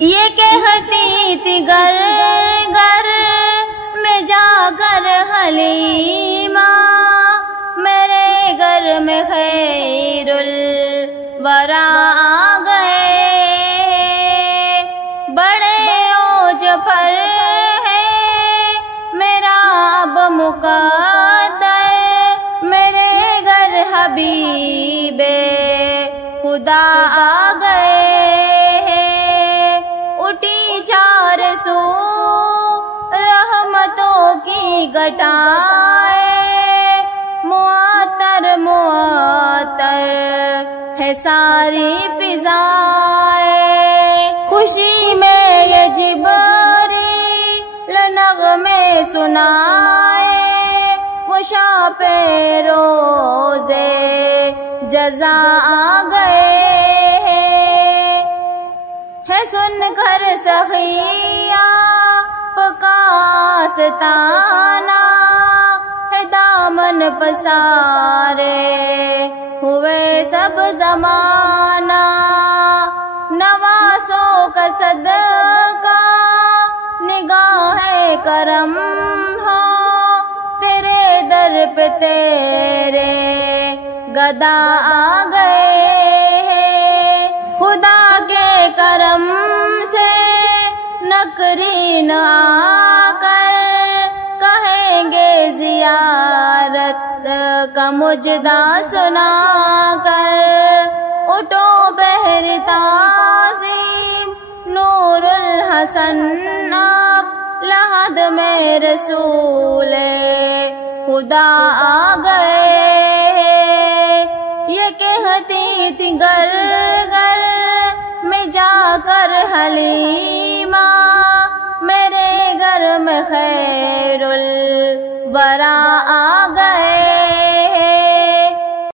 یہ کہتی تھی گر گر میں جا کر حلیمہ، میرے گھر میں خیر الورا آ گئے، بڑے اوج پر ہے میرا اب مقدر، میرے گھر حبیب خدا آ گئے، اٹھی چار سو رحمتوں کی گٹائے، معطر معطر ہے ساری فضائے، خوشی میں یہ جبریل نغمے سنائے، وہ شاپ روزے جزا آ گئے، ہے سن کر سخیہ پکا آستانہ، ہے دامن پسارے ہوئے سب زمانہ، نواسوں کا صدقہ نگاہ کرم ہو، تیرے در پہ تیرے گدا آ گئے، خدا کے کرم سے نکرین آ کر کہیں گے زیارت کا مجدہ سنا کر، اٹھو بحر تعظیم نور الحسن اب لحد میں رسول خدا آ گئے، یہ کہتی تھی گر گر میں جا کر حلیمہ، میرے گھر میں خیر الورا آ